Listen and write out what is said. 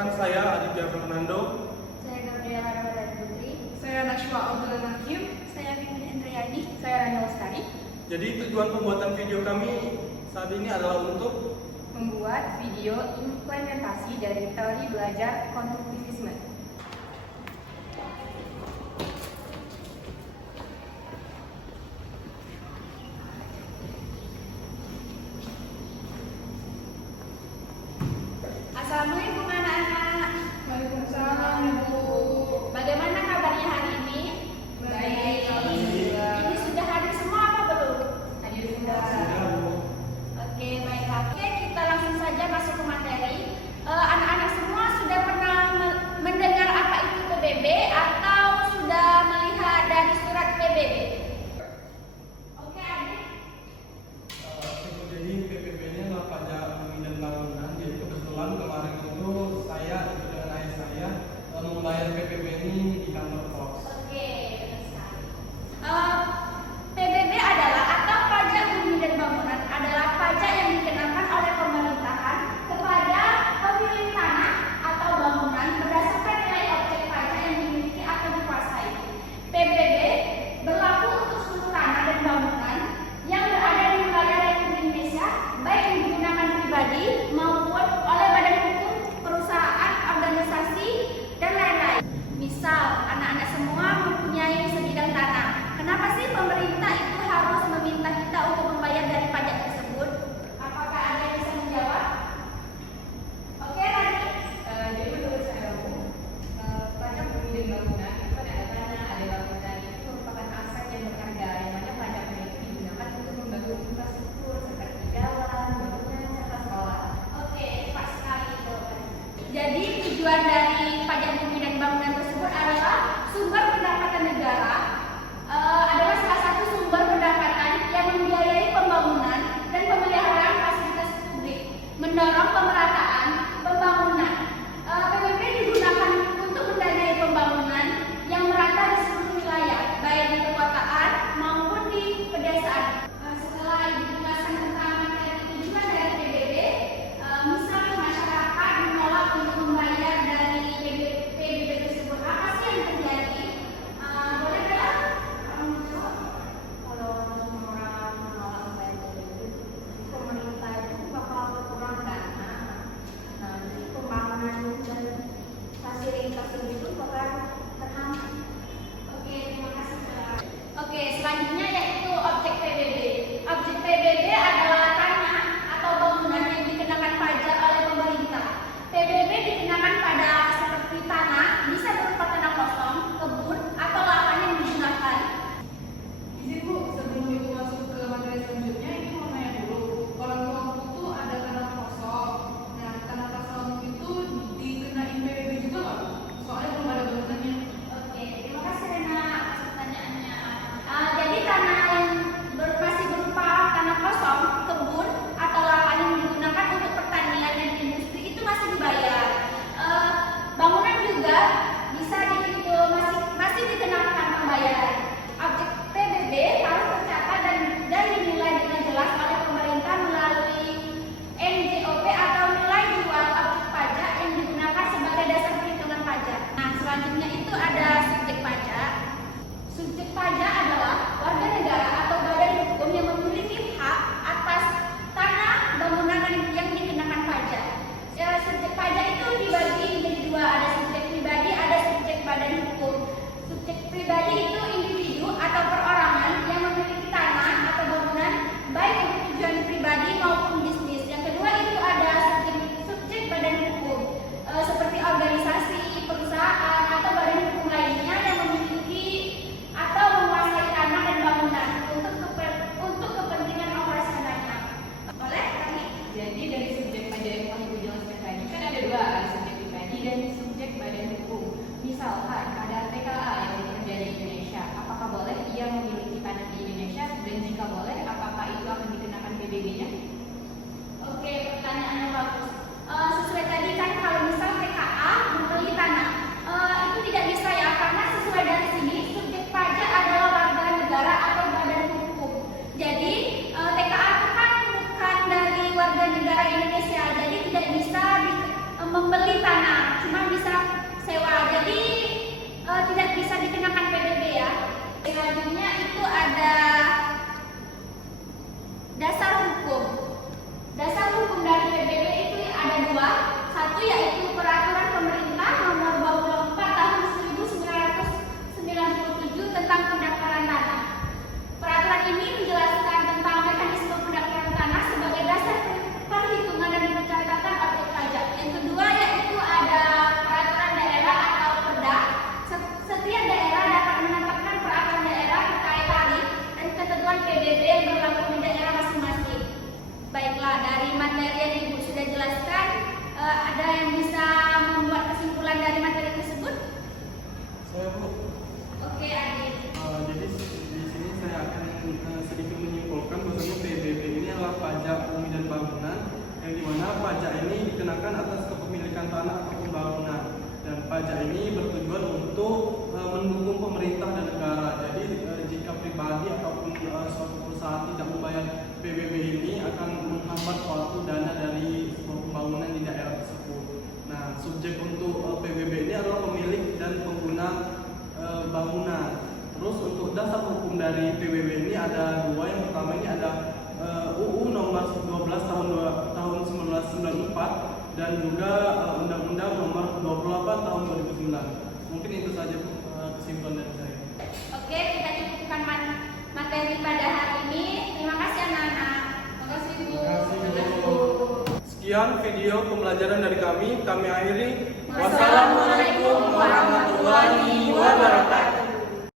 Perkenalkan, saya Aditya Fernando. Saya Gabriela Ramadhani Putri. Saya Najwa Abdullah Nakim. Saya Vivi Indriani. Saya Rani Lestari. Jadi tujuan pembuatan video kami saat ini adalah untuk Membuat video implementasi dari teori belajar konstruktivisme. Assalamualaikum anak-anak. Waalaikumsalam, Ibu. Bagaimana kabarnya hari ini? Baik, Ini sudah hadir semua apa belum? Hadir sudah. Oke, baiklah. Oke, kita langsung saja masuk ke materi. Anak-anak semua sudah pernah mendengar apa itu PBB atau sudah melihat dari surat PBB? Oke, Adik. jadi PPP-nya adalah pajak bumi dan bangunan. Jadi kebetulan kemarin itu saya dengan ayah saya membayar PPP ini di kantor pos. Oke, benar sekali. PBB adalah atau pajak bumi dan bangunan adalah pajak yang dikenakan oleh pemerintahan kepada pemilik tanah atau bangunan berdasarkan nilai objek pajak yang dimiliki atau dikuasai. PBB berlaku untuk seluruh tanah dan bangunan yang berada di wilayah Republik Indonesia, baik yang digunakan pribadi maupun oleh badan hukum, perusahaan, organisasi, dan lain-lain. Misal, anak-anak semua mempunyai sebidang tanah. Kenapa sih pemerintah itu harus meminta kita untuk membayar dari pajak tersebut? Apakah ada yang bisa menjawab? Oke, Rani. Jadi menurut saya, Bu, pajak bumi dan bangunan itu kan ada tanah, ada bangunan, itu merupakan aset yang berharga, yang mana pajaknya itu digunakan untuk membangun infrastruktur seperti jalan, bangunan, serta sekolah. Oke, pas sekali jawabannya. Jadi tujuan dari pajak bumi dan bangunan tersebut adalah sumber pendapatan negara, adalah salah satu sumber pendapatan yang membiayai pembangunan dan pemeliharaan fasilitas publik, mendorong pemerataan pembangunan. PBB digunakan untuk mendanai pembangunan yang merata di seluruh wilayah, baik di perkotaan maupun di pedesaan. Setelah dijelaskan tentang materi tujuan dari PBB, misal masyarakat menolak untuk membayar dari PBB tersebut, apa sih yang terjadi? Boleh nggak? Kalau semua orang menolak membayar PBB, pemerintah itu bakal kurang dana. Nah, jadi pembangunan dan fasilitas itu bakal terhambat. Oke, terima kasih. Oke, selanjutnya yaitu objek PBB. Objek PBB adalah tanah atau bangunan yang dikenakan pajak oleh pemerintah. PBB dikenakan pada seperti tanah, bisa berupa tanah kosong, kebun, atau lahan yang digunakan. Izin Bu, sebelum Ibu masuk ke materi selanjutnya, ini mau nanya dulu. Kalau di Lampung itu ada tanah kosong. Nah, tanah kosong itu dikenain PBB juga nggak, Bu? Soalnya belum ada bangunannya. Oke, terima kasih Rena atas pertanyaannya. Jadi tanah yang masih berupa tanah kosong, kebun, atau lahan yang digunakan untuk pertanian dan industri itu masih dibayar. Bangunan juga bisa masih dikenakan pembayaran. Objek PBB harus tercatat dan dinilai dengan jelas oleh pemerintah melalui NJOP atau nilai jual objek pajak yang digunakan sebagai dasar perhitungan pajak. Nah, selanjutnya itu ada subjek pajak. Subjek pajak adalah warga negara atau badan hukum yang memiliki hak atas tanah bangunan yang dikenakan pajak. Subjek pajak itu dibagi menjadi dua, ada subjek pribadi, ada subjek badan hukum. Subjek pribadi itu individu atau perorangan yang memiliki tanah atau bangunan baik untuk tujuan pribadi maupun bisnis. Yang kedua itu ada subjek badan hukum, seperti organisasi, perusahaan, atau badan hukum lainnya yang memiliki atau menguasai tanah dan bangunan untuk kepentingan operasionalnya. Boleh, Rani? Jadi dari subjek pajak yang Ibu jelaskan tadi kan ada dua, ada subjek pribadi dan subjek badan hukum. Misalkan ada TKA yang bekerja di Indonesia, apakah boleh ia memiliki tanah di Indonesia, dan jika boleh, apakah itu akan dikenakan PBB-nya? Oke, pertanyaannya bagus. Sesuai tadi kan kalau misal TKA membeli tanah, itu tidak bisa ya, karena sesuai dari sini subjek pajak adalah warga negara atau badan hukum. Jadi TKA itu kan bukan dari warga negara Indonesia, jadi tidak bisa membeli tanah. jadi tidak bisa dikenakan PBB ya. Selanjutnya itu ada dasar hukum. Dasar hukum dari PBB itu ada dua. Satu yaitu Peraturan Pemerintah Nomor 24 Tahun 1997 tentang pendaftaran tanah. Peraturan ini menjelaskan tentang mekanisme pendaftaran tanah sebagai dasar perhitungan dan pencatatan objek pajak. Yang kedua yaitu ada Peraturan Daerah atau Perda. Setiap daerah dapat menetapkan peraturan daerah terkait tarif dan ketentuan PBB yang berlaku di daerah masing-masing. Baiklah, dari materi yang Ibu sudah jelaskan, ada yang bisa membuat kesimpulan dari materi tersebut? Saya Bu. Oke, Adit. Jadi di sini saya akan sedikit menyimpulkan bahwasanya PBB ini adalah pajak bumi dan bangunan, yang dimana pajak ini dikenakan atas kepemilikan tanah atau bangunan, dan pajak ini bertujuan untuk mendukung pemerintah dan negara. Jadi jika pribadi ataupun suatu perusahaan tidak membayar PBB ini akan menghambat suatu dana dari sebuah pembangunan di daerah tersebut. Nah, subjek untuk PBB ini adalah pemilik dan pengguna bangunan. Terus untuk dasar hukum dari PBB ini ada dua. Yang pertama ini ada UU nomor 12 tahun 1994 dan juga Undang-Undang nomor 28 tahun 2009. Mungkin itu saja kesimpulan dari saya. Oke, kita cukupkan materi pada hari ini. Terima kasih anak-anak. Terima kasih Bu. Terima kasih, Bu. Sekian video pembelajaran dari kami akhiri. Wassalamualaikum warahmatullahi wabarakatuh.